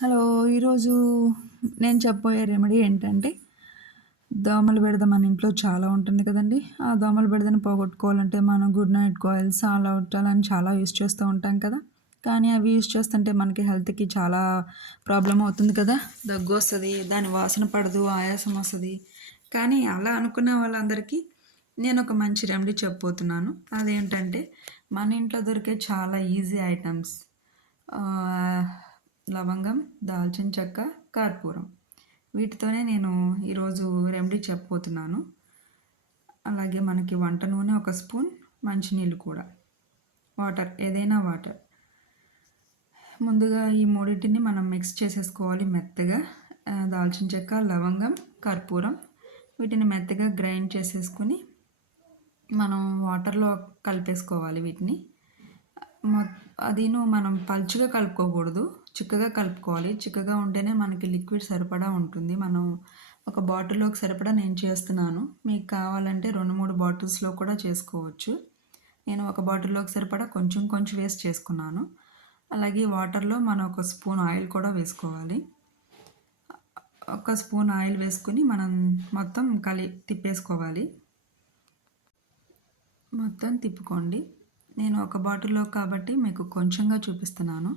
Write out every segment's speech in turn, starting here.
Hello ఈరోజు నేను చెప్పబోయే రెమెడీ ఏంటంటే దోమలు బెడద మన ఇంట్లో చాలా ఉంటుంది కదండి. ఆ దోమలు బెడదని పోగొట్టుకోవాలంటే మనం good night coils all out అని చాలా యూస్ చేస్తూ ఉంటాం కదా. కానీ అవి యూస్ చేస్తుంటే మనకి హెల్త్కి చాలా ప్రాబ్లం అవుతుంది కదా. దగ్గు వస్తుంది దాని వాసన పడదు ఆయాసం వస్తుంది. కానీ అలా అనుకున్న వాళ్ళందరికీ నేను ఒక మంచి రెమెడీ చెప్పబోతున్నాను. అదేంటంటే మన ఇంట్లో దొరికే చాలా ఈజీ ఐటమ్స్ లవంగం దాల్చిన చెక్క కర్పూరం. వీటితోనే నేను ఈరోజు రెమెడీ చెప్పబోతున్నాను. అలాగే మనకి వంట నూనె ఒక స్పూన్ మంచినీళ్ళు కూడా. వాటర్ ఏదైనా వాటర్. ముందుగా ఈ మూడింటిని మనం మిక్స్ చేసేసుకోవాలి మెత్తగా. దాల్చిన చెక్క లవంగం కర్పూరం. వీటిని మెత్తగా గ్రైండ్ చేసేసుకుని మనం వాటర్లో కలిపేసుకోవాలి వీటిని. అదిను మనం పలుచగా కలుపుకోకూడదు. చిక్కగా కలుపుకోవాలి. చిక్కగా ఉంటేనే మనకి లిక్విడ్ సరిపడా ఉంటుంది. మనం ఒక బాటిల్లోకి సరిపడా నేను చేస్తున్నాను. మీకు కావాలంటే రెండు మూడు బాటిల్స్లో కూడా చేసుకోవచ్చు. నేను ఒక బాటిల్లోకి సరిపడా కొంచెం కొంచెం వేస్ట్ చేసుకున్నాను. అలాగే వాటర్లో మనం ఒక స్పూన్ ఆయిల్ కూడా వేసుకోవాలి. ఒక స్పూన్ ఆయిల్ వేసుకుని మనం మొత్తం కలి తిప్పేసుకోవాలి. మొత్తం తిప్పుకోండి. నేను ఒక బాటిల్లో కాబట్టి మీకు కొంచెంగా చూపిస్తున్నాను.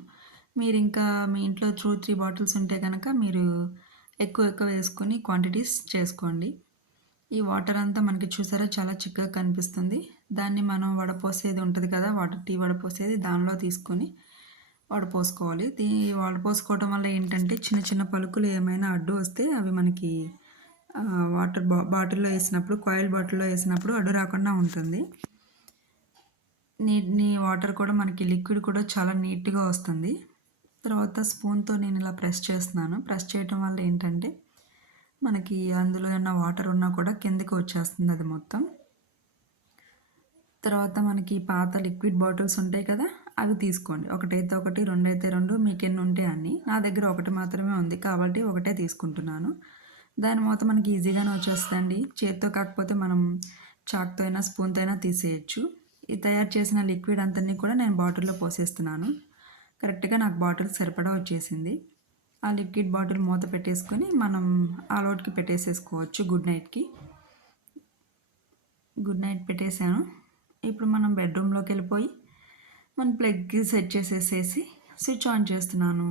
మీరు ఇంకా మీ ఇంట్లో టూ త్రీ బాటిల్స్ ఉంటే కనుక మీరు ఎక్కువ ఎక్కువ వేసుకొని క్వాంటిటీస్ చేసుకోండి. ఈ వాటర్ అంతా మనకి చూసారా చాలా చిక్కగా కనిపిస్తుంది. దాన్ని మనం వడపోసేది ఉంటుంది కదా వాటర్ టీ వడపోసేది దానిలో తీసుకొని వడపోసుకోవాలి. దీ వడపోసుకోవటం వల్ల ఏంటంటే చిన్న చిన్న పలుకులు ఏమైనా అడ్డు వస్తే అవి మనకి వాటర్ బా బాటిల్లో వేసినప్పుడు కాయిల్ బాటిల్లో వేసినప్పుడు అడ్డు రాకుండా ఉంటుంది. నీ వాటర్ కూడా మనకి లిక్విడ్ కూడా చాలా నీట్గా వస్తుంది. తర్వాత స్పూన్తో నేను ఇలా ప్రెస్ చేస్తున్నాను. ప్రెస్ చేయటం వల్ల ఏంటంటే మనకి అందులో ఉన్న వాటర్ ఉన్నా కూడా కిందకి వచ్చేస్తుంది అది మొత్తం. తర్వాత మనకి పాత లిక్విడ్ బాటిల్స్ ఉంటాయి కదా అవి తీసుకోండి. ఒకటైతే ఒకటి రెండు అయితే రెండు మీకు ఎన్ని ఉంటాయి అన్ని. నా దగ్గర ఒకటి మాత్రమే ఉంది కాబట్టి ఒకటే తీసుకుంటున్నాను. దాని మూత మనకి ఈజీగానే వచ్చేస్తుందండి. చేత్తో కాకపోతే మనం చాక్తో అయినా స్పూన్తో అయినా తీసేయచ్చు. ఈ తయారు చేసిన లిక్విడ్ అంతని కూడా నేను బాటిల్లో పోసేస్తున్నాను. కరెక్ట్గా నాకు బాటిల్ సరిపడా వచ్చేసింది. ఆ లిక్విడ్ బాటిల్ మూత పెట్టేసుకొని మనం ఆ లోట్కి పెట్టేసేసుకోవచ్చు గుడ్ నైట్కి. గుడ్ నైట్ పెట్టేశాను. ఇప్పుడు మనం బెడ్రూమ్లోకి వెళ్ళిపోయి మన ప్లగ్కి సెట్ చేసేసేసి స్విచ్ ఆన్ చేస్తున్నాను.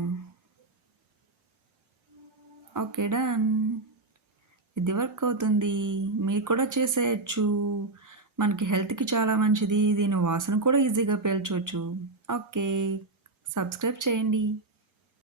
Okay done. ఇది వర్క్ అవుతుంది. మీరు కూడా చేసేయచ్చు. మనకి హెల్త్కి చాలా మంచిది దీని వాసన కూడా ఈజీగా పేల్చవచ్చు ఓకే. సబ్స్క్రైబ్ చేయండి.